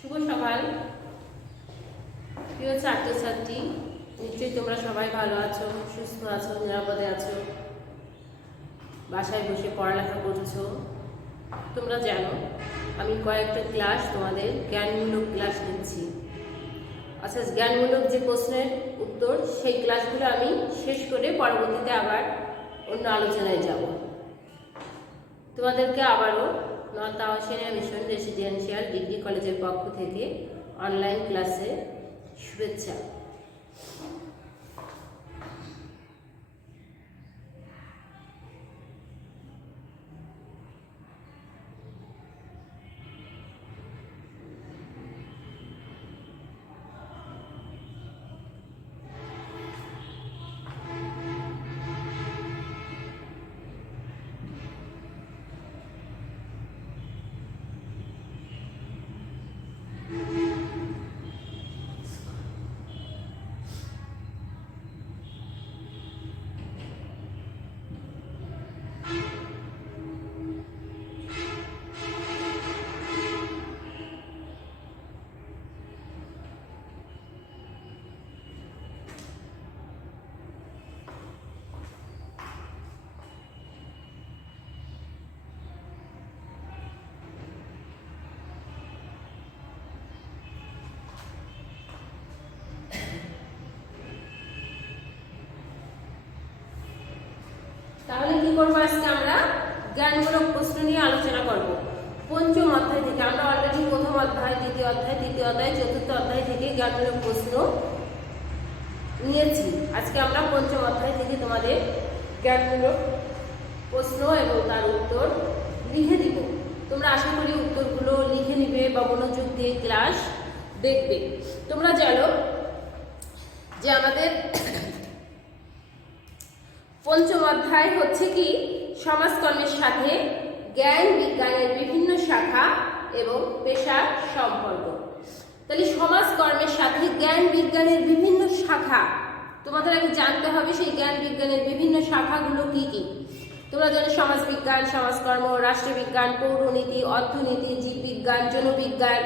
শুভ সকাল প্রিয় ছাত্রছাত্রী। নিশ্চয়ই তোমরা সবাই ভালো আছো, সুস্থ আছো, নিরাপদে আছো, বাসায় বসে পড়ালেখা করছো। তোমরা জানো আমি কয়েকটা ক্লাস তোমাদের জ্ঞানমূলক ক্লাস নিচ্ছি। আচ্ছা, জ্ঞানমূলক যে প্রশ্নের উত্তর সেই ক্লাসগুলো আমি শেষ করে পরবর্তীতে আবার অন্য আলোচনায় যাব। তোমাদেরকে আবারও নর্থ আওয়াসিয়া মিশন রেসিডেন্সিয়াল ডিগ্রি কলেজের পক্ষ থেকে অনলাইন ক্লাসে শুভেচ্ছা। তাহলে কি করবো? আজকে আমরা জ্ঞানমূলক প্রশ্ন নিয়ে আলোচনা করব। পঞ্চম অধ্যায় থেকে আমরা অলরেডি প্রথম অধ্যায়, দ্বিতীয় অধ্যায়, তৃতীয় অধ্যায়, চতুর্থ অধ্যায় থেকে জ্ঞানমূলক প্রশ্ন নিয়েছি। আজকে আমরা পঞ্চম অধ্যায় থেকে তোমাদের জ্ঞানমূলক প্রশ্ন এবং তার উত্তর লিখে দিব। তোমরা আশা করি উত্তরগুলো লিখে নিবে বা মনোযোগ দিয়ে ক্লাস দেখবে। তোমরা জানো যে আমাদের পঞ্চম অধ্যায় হচ্ছে কি সমাজকর্মের সাথে জ্ঞান বিজ্ঞানের বিভিন্ন শাখা এবং পেশার সম্পর্ক। তাহলে সমাজকর্মের সাথে জ্ঞান বিজ্ঞানের বিভিন্ন শাখা তোমাদের আগে জানতে হবে। সেই জ্ঞান বিজ্ঞানের বিভিন্ন শাখাগুলো কি কি? তোমরা জানো সমাজবিজ্ঞান, সমাজকর্ম, রাষ্ট্রবিজ্ঞান, পৌরনীতি, অর্থনীতি, জীববিজ্ঞান, জনবিজ্ঞান,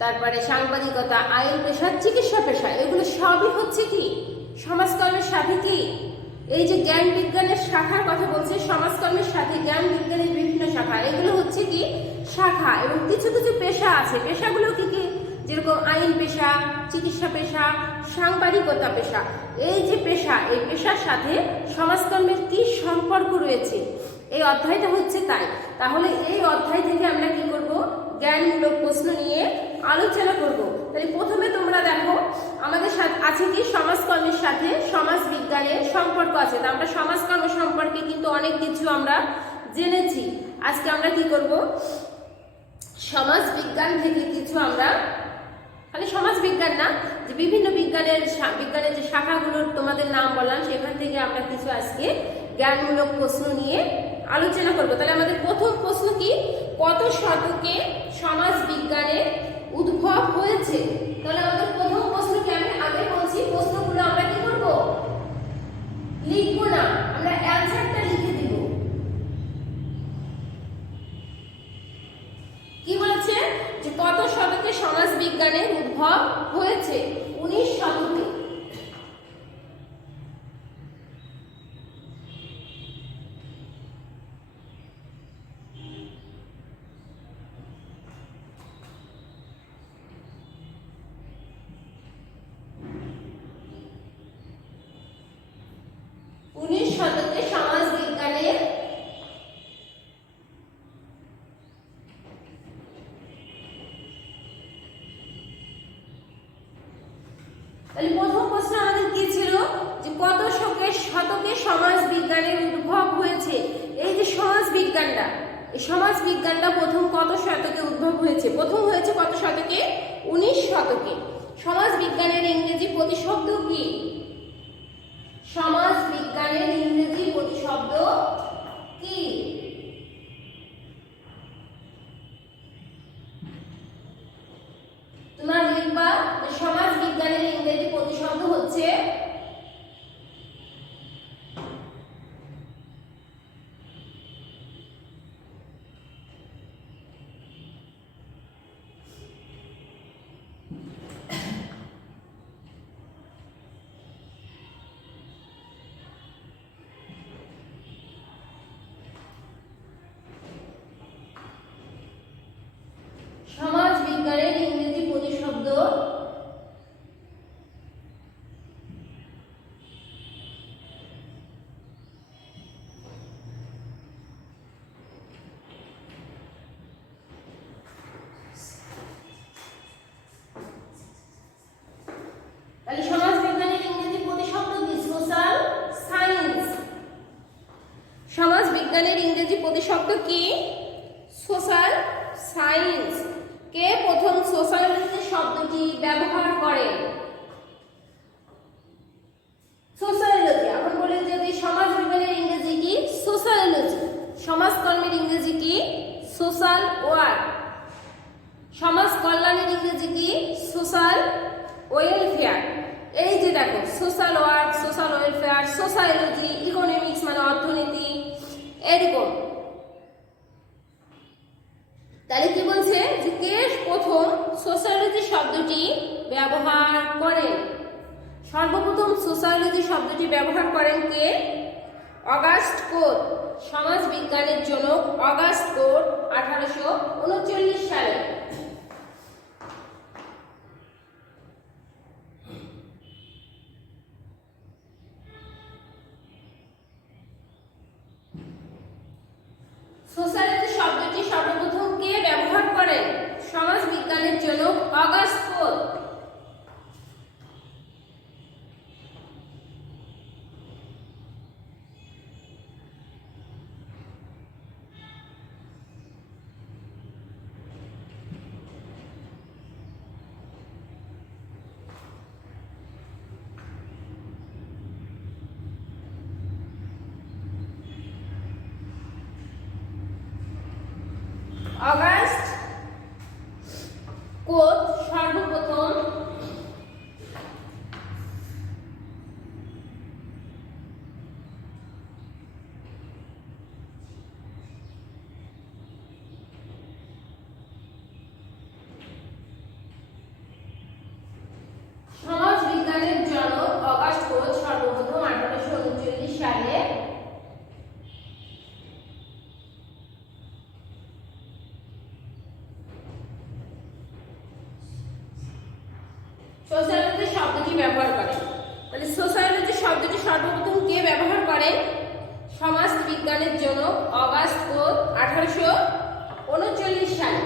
তারপরে সাংবাদিকতা, আইন পেশা, চিকিৎসা পেশা, এগুলো সবই হচ্ছে কি সমাজকর্মের সাথে কি এই যে জ্ঞান বিজ্ঞানের শাখার কথা বলছে, সমাজকর্মের সাথে জ্ঞান বিজ্ঞানের বিভিন্ন শাখা, এগুলো হচ্ছে কি শাখা। এবং কিছু কিছু পেশা আছে, পেশাগুলো কি কি? যেরকম আইন পেশা, চিকিৎসা পেশা, সাংবাদিকতা পেশা। এই যে পেশা, এই পেশার সাথে সমাজকর্মের কি সম্পর্ক রয়েছে, এই অধ্যায়টা হচ্ছে তাই। তাহলে এই অধ্যায় থেকে আমরা কি করব? জ্ঞানমূলক প্রশ্ন নিয়ে আলোচনা করব। তাহলে প্রথমে তোমরা দেখো আমাদের সাথে আছে কি সমাজকর্মের সাথে সমাজ বিজ্ঞানের সম্পর্ক আছে। তা আমরা সমাজকর্ম সম্পর্কে কিন্তু অনেক কিছু আমরা জেনেছি। আজকে আমরা কি করব? সমাজ বিজ্ঞান থেকে কিছু আমরা, খালি সমাজ বিজ্ঞান না, যে বিভিন্ন বিজ্ঞানের যে শাখাগুলোর তোমাদের নাম বললাম, সেখান থেকে আমরা কিছু আজকে জ্ঞানমূলক প্রশ্ন নিয়ে আলোচনা করব। তাহলে আমাদের প্রথম প্রশ্ন কি? কত শতকে সমাজ বিজ্ঞানের উদ্ভব হয়েছে? তাহলে আমাদের প্রথম প্রশ্নকে আমি আগে বলছি, প্রশ্নগুলো আমরা কি করব? লিখবো না, আমরা অ্যানসারটা লিখে দিব। কি বলেছে? যে কত শতকে সমাজ বিজ্ঞানের উদ্ভব হয়েছে? 19 শতকে। শতকে সমাজ বিজ্ঞানের তাহলে প্রথম প্রশ্ন আমাদের কি ছিল? যে কত শতকে সমাজ বিজ্ঞানের উদ্ভব হয়েছে? এই যে সমাজ বিজ্ঞানটা, এই সমাজ বিজ্ঞানটা প্রথম কত শতকে উদ্ভব হয়েছে? প্রথম হয়েছে কত শতকে? 19 শতকে। সমাজ বিজ্ঞানের ইংরেজি প্রতিশব্দ কি? সমাজ বিজ্ঞানের ইংরেজি প্রতিশব্দ কি? তোমরা লিখবা যে সমাজ বিজ্ঞানের ইংরেজি প্রতিশব্দ হচ্ছে বিজ্ঞানের ইংরেজি প্রতিশব্দ কি? Social science. কে প্রথম সোশ্যালজি শব্দটি ব্যবহার করেন? সোশ্যালজি। এখন বলি যদি সমাজ বিজ্ঞানের ইংরেজি কি? সোশ্যালজি। সমাজকর্মের ইংরেজি কি? Social work. সমাজ কল্যাণের ইংরেজি কি? Social welfare. এই যে দেখো social work, social welfare, sociology, economics মানে অর্থনীতি, এরকম। তাহলে কি বলছে যে কে প্রথম সোশ্যালজি শব্দটি ব্যবহার করেন? সর্বপ্রথম সোশ্যালজি শব্দটি ব্যবহার করেন কে? August coat. সমাজ বিজ্ঞানের জনক অগাস্ট কোট 1839 সালে। সোশ্যালজি শব্দটি সর্বপ্রথম কে ব্যবহার করেন? সমাজ বিজ্ঞানের জনক অগাস্ট কোট। অগাস্ট কোট সর্বপ্রথম সমাজ বিজ্ঞানের জনক অগাস্ট কোট সর্বপ্রথম 1839 সালে সোশ্যালজি শব্দটি ব্যবহার করেন। তাহলে সোশ্যালজি শব্দটি সর্বপ্রথম কে ব্যবহার করেন? সমাজ বিজ্ঞানের জনক অগাস্ট কোট 1839 সালে।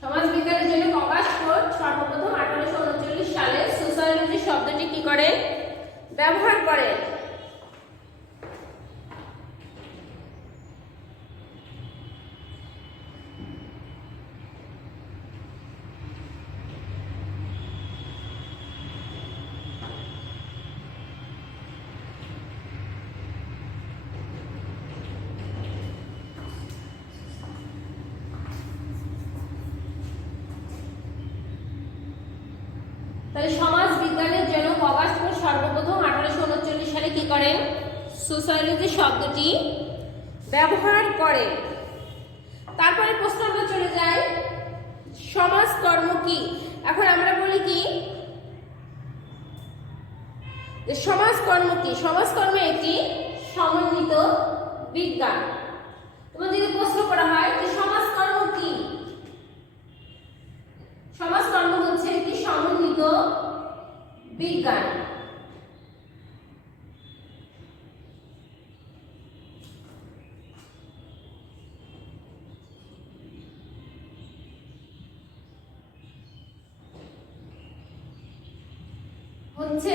সমাজ বিজ্ঞানের জনক অগাস্ট কোট সর্বপ্রথম 1839 সালে সোশ্যালজি শব্দটি কি করেন? ব্যবহার করেন। তাহলে সমাজ বিজ্ঞানের জনক অগাস্ট কোট সর্বপ্রথম 1839 সালে কি করেন? সোশ্যালজি শব্দটি ব্যবহার করেন। তারপরে প্রশ্ন আমরা চলে যাই সমাজকর্ম কি? এখন আমরা বলি কি যে সমাজকর্ম কি? সমাজকর্ম একটি সমন্বিত বিজ্ঞান। তোমার যদি প্রশ্ন করা হয় যে সমাজকর্ম কি? সমাজকর্ম হচ্ছে একটি সমন্বিত বিজ্ঞান। হচ্ছে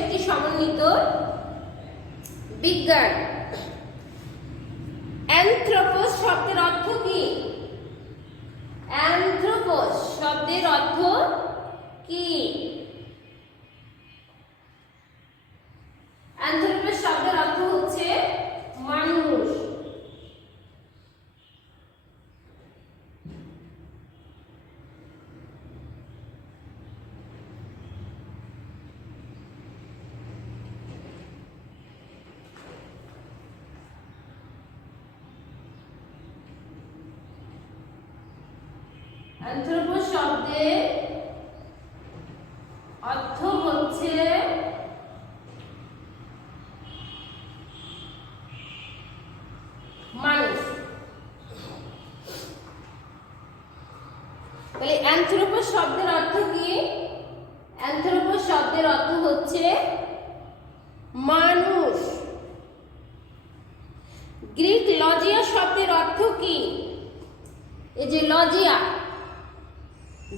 একটি সমন্বিত বিজ্ঞান। অ্যানথ্রোপোস শব্দের অর্থ কি? অ্যানথ্রোপোস শব্দের অর্থ কি? অ্যানথ্রোপোস শব্দের অর্থ হচ্ছে মানুষ। অ্যানথ্রোপোস শব্দের অর্থ হচ্ছে মানুষ। তাহলে অ্যানথ্রোপোস শব্দের অর্থ কি? অ্যানথ্রোপোস শব্দের অর্থ হচ্ছে মানুষ। গ্রিক লজিয়া শব্দের অর্থ কি? এই যে লজিয়া,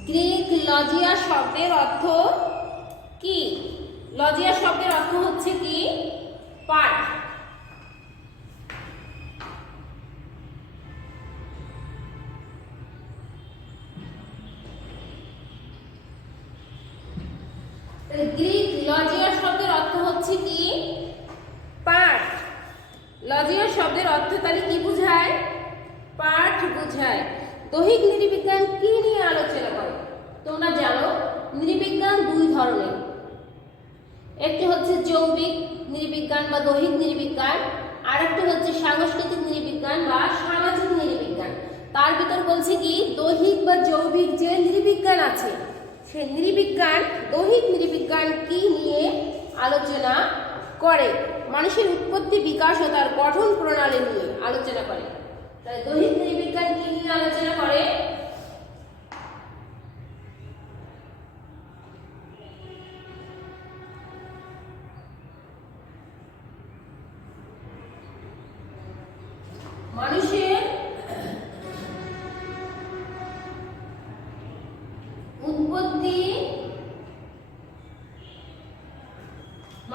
গ্রিক লজিয়া শব্দের অর্থ কি? লজিয়া শব্দের অর্থ হচ্ছে কি? পাঠ। গ্রিক লজিয়া শব্দের অর্থ হচ্ছে কি? পাঠ। লজিয়া শব্দের অর্থ তাহলে কি বোঝায়? পাঠ বোঝায়। দৈহিক নৃবিজ্ঞান কি নিয়ে আলোচনা করে? তোমরা জানো নৃবিজ্ঞান দুই ধরনের, একটি হচ্ছে যৌবিক নৃবিজ্ঞান বা দৈহিক নৃবিজ্ঞান, আর একটি হচ্ছে সাংস্কৃতিক নৃবিজ্ঞান বা সামাজিক নৃবিজ্ঞান। তার ভিতর বলছে কি দৈহিক বা যৌবিক যে নৃবিজ্ঞান আছে সেই নৃবিজ্ঞান, দৈহিক নৃবিজ্ঞান কি নিয়ে আলোচনা করে? মানুষের উৎপত্তি, বিকাশ ও তার গঠন প্রণালী নিয়ে আলোচনা করে। তাহলে দৈহিক নৃবিজ্ঞান কি নিয়ে আলোচনা করে?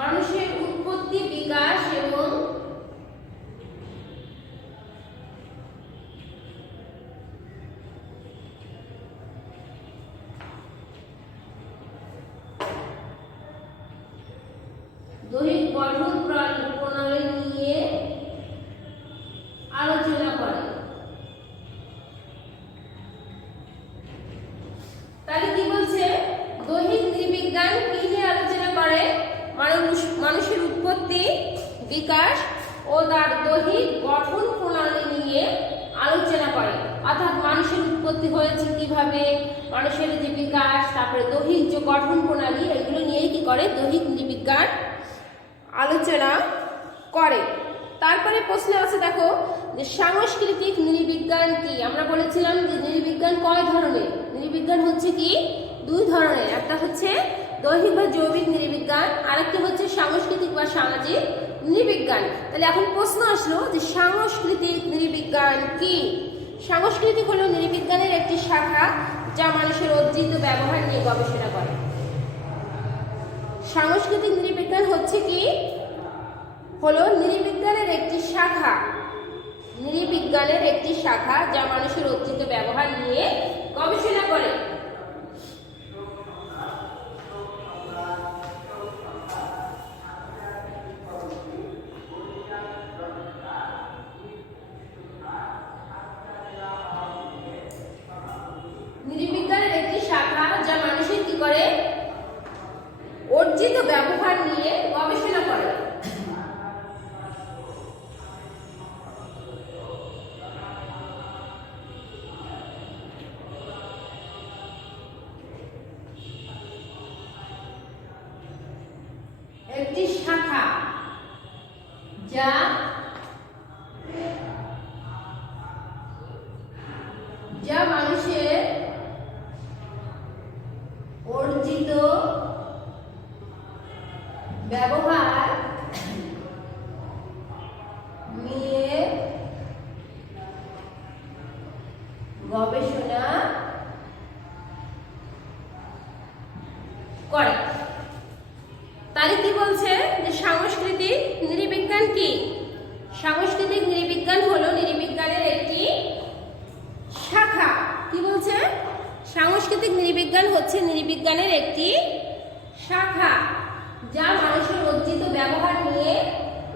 মানুষের উৎপত্তি, বিকাশ এবং দৈহিক গঠন প্রণালী নিয়ে আলোচনা করে। তাহলে কি বলছে? দৈহিক নৃবিজ্ঞান কি নিয়ে আলোচনা করে? মানুষের উৎপত্তি, বিকাশ ও তার দৈহিক গঠন প্রণালী নিয়ে আলোচনা করে। অর্থাৎ মানুষের উৎপত্তি হয়েছে কিভাবে, মানুষের যে বিকাশ, তারপরে দৈহিক যে গঠন প্রণালী, এগুলো নিয়েই কি করে? দৈহিক নৃবিজ্ঞান আলোচনা করে। তারপরে প্রশ্ন আছে দেখো যে সাংস্কৃতিক নৃবিজ্ঞান কি? আমরা বলেছিলাম যে নৃবিজ্ঞান কয় ধরনের? নৃবিজ্ঞান হচ্ছে কি দুই ধরনের, একটা হচ্ছে দৈহিক বা যৌবিক নৃবিজ্ঞান, আরেকটা হচ্ছে সাংস্কৃতিক বা সামাজিক নৃবিজ্ঞান। তাহলে এখন প্রশ্ন আসলো যে সাংস্কৃতিক নৃবিজ্ঞান কি? সাংস্কৃতিক হলো নৃবিজ্ঞানের একটি শাখা যা মানুষের অর্জিত ব্যবহার নিয়ে গবেষণা করে। সাংস্কৃতিক নৃবিজ্ঞান হচ্ছে কি? হলো নৃবিজ্ঞানের একটি শাখা, নৃবিজ্ঞানের একটি শাখা যা মানুষের অর্জিত ব্যবহার নিয়ে গবেষণা করে। নৃবিজ্ঞানের একটি শাখা যা মানুষের কি করে? অর্জিত ব্যবহার নিয়ে গবেষণা করে। একটি শাখা যা মানুষের অর্জিত ব্যবহার নিয়ে গবেষণা করে। তাহলে কি বলছে যে সাংস্কৃতিক নৃবিজ্ঞান কি? সাংস্কৃতিক নৃবিজ্ঞান হলো নৃবিজ্ঞানের একটি শাখা। কি বলছে? সাংস্কৃতিক নৃবিজ্ঞান হচ্ছে নৃবিজ্ঞানের একটি শাখা যা মানুষের অর্জিত ব্যবহার নিয়ে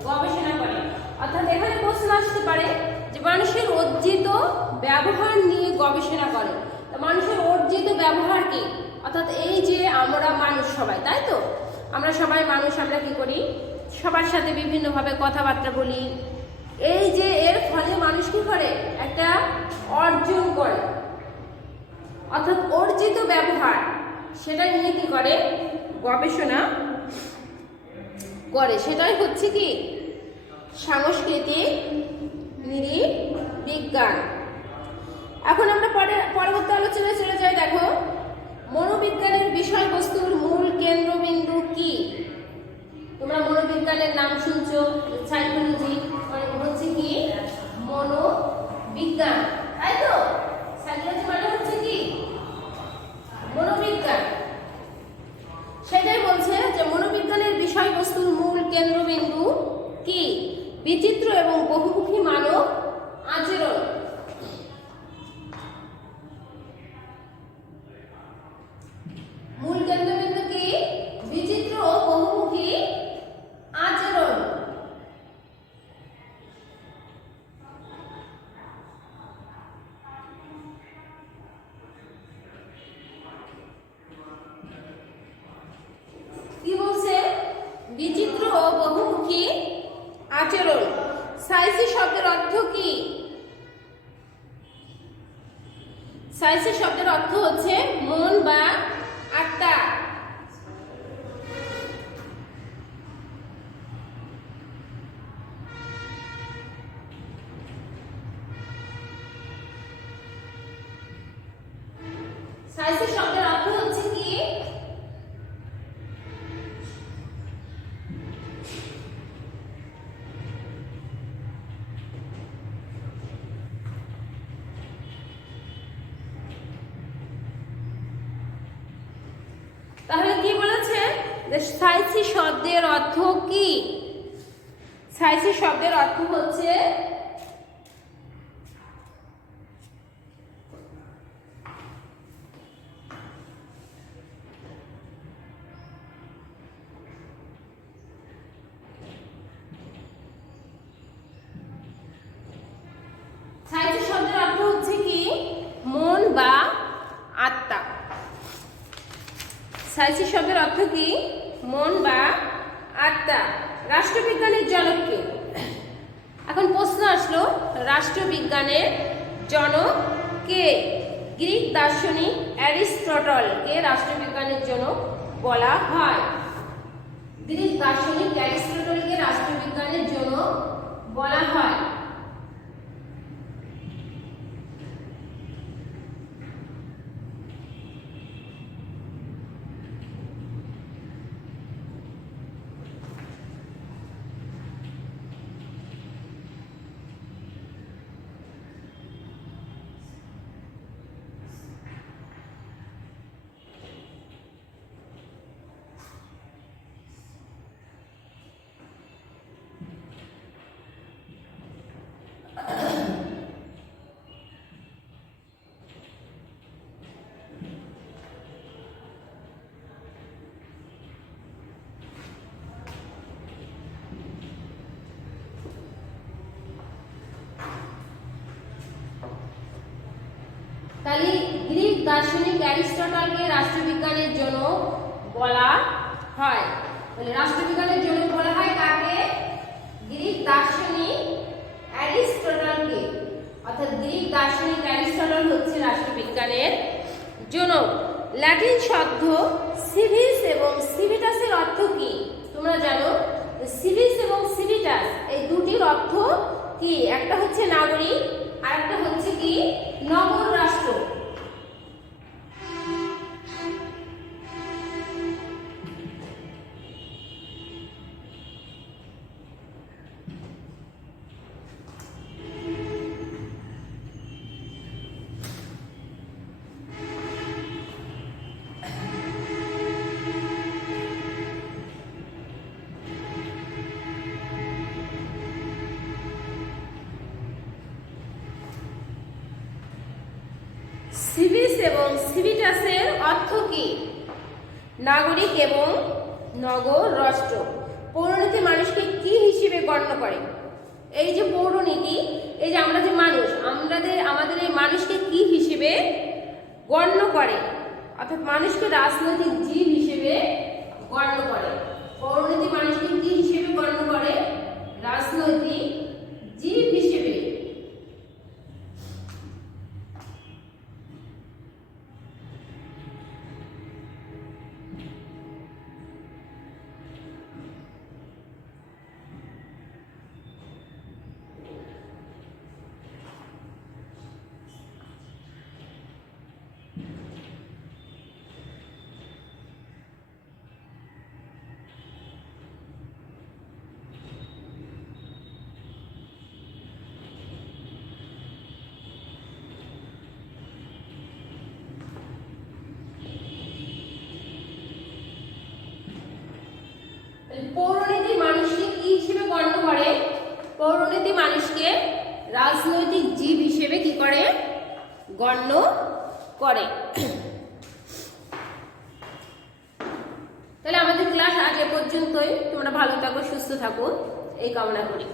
গবেষণা করে। অর্থাৎ এখানে প্রশ্ন আসতে পারে যে মানুষের অর্জিত ব্যবহার নিয়ে গবেষণা করে। মানুষের অর্জিত ব্যবহার কি? অর্থাৎ এই যে আমরা মানুষ সবাই, তাই তো, আমরা সবাই মানুষ, আমরা কি করি? সবার সাথে বিভিন্নভাবে কথাবার্তা বলি। এই যে এর ফলে মানুষ কি করে? একটা অর্জন করে, অর্থাৎ অর্জিত ব্যবহার, সেটা নিয়ে কি করে? গবেষণা করে। সেটাই হচ্ছে কি সাংস্কৃতিক নৃবিজ্ঞান। এখন আমরা পরবর্তী আলোচনায় চলে যাই। দেখো মনোবিজ্ঞানের বিষয়বস্তুর মূল কেন্দ্রবিন্দু কি? তোমরা মনোবিজ্ঞানের নাম শুনছো, সাইকোলজি মানে হচ্ছে কি মনোবিজ্ঞান, সেটাই বলছে যে মনোবিজ্ঞানের বিষয়বস্তুর মূল কেন্দ্রবিন্দু কি? বিচিত্র এবং বহুমুখী মানব আচরণ। মূল কেন্দ্রবিন্দু কি? বিচিত্র ও বহুমুখী আচরণ। কি বলছে? বিচিত্র ও বহুমুখী আচরণ। সাইসি শব্দের অর্থ কি? সাইসি শব্দের অর্থ হচ্ছে মন বা আত্মা। সাইসি শব্দের অর্থ হচ্ছে কি? তাহলে কি বলেছে যে সাইসি শব্দের অর্থ কি? সাইসি শব্দের অর্থ হচ্ছে সাইসি শব্দের অর্থ হচ্ছে কি? মন বা আত্মা। সাইসি শব্দের অর্থ কি? মন বা আত্মা। রাষ্ট্রবিজ্ঞানের জনক কে? এখন প্রশ্ন আসলো, রাষ্ট্রবিজ্ঞানের জনক কে? গ্রিক দার্শনিক অ্যারিস্টটলকে রাষ্ট্রবিজ্ঞানের জনক বলা হয়। গ্রিক দার্শনিক অ্যারিস্টটলকে রাষ্ট্রবিজ্ঞানের জনক বলা হয়। তাহলে গ্রিক দার্শনিক অ্যারিস্টটলকে রাষ্ট্রবিজ্ঞানের জনক বলা হয়। তাহলে রাষ্ট্রবিজ্ঞানের জনক বলা হয় কাকে? গ্রিক দার্শনিক অ্যারিস্টটলকে। অর্থাৎ গ্রিক দার্শনিক অ্যারিস্টটল হচ্ছে রাষ্ট্রবিজ্ঞানের জনক। ল্যাটিন শব্দ সিভিস এবং সিভিটাসের অর্থ কি? তোমরা জানো সিভিস এবং সিভিটাস এই দুটির অর্থ কি? একটা হচ্ছে নাগরিক আর একটা হচ্ছে কি? নগর রাষ্ট্র। সিভিস এবং সিভিটাসের অর্থ কি? নাগরিক এবং নগর রাষ্ট্র। পৌরনীতি মানুষকে কি হিসেবে গণ্য করে? এই যে পৌরনীতি, এই যে আমরা যে মানুষ, আমাদের এই মানুষকে কি হিসেবে গণ্য করে? অর্থাৎ মানুষকে রাজনৈতিক জীব হিসেবে গণ্য করে। পৌরনীতি মানুষকে কি হিসেবে গণ্য করে? রাজনৈতিক জীব হিসেবে। পৌরনীতি মানুষকে কি হিসেবে গণ্য করে? পৌরনীতি মানুষকে রাজনৈতিক জীব হিসেবে কি করে? গণ্য করে। তাহলে আমাদের ক্লাস আজ এ পর্যন্তই। তোমরা ভালো থাকো, সুস্থ থাকো, এই কামনা করি।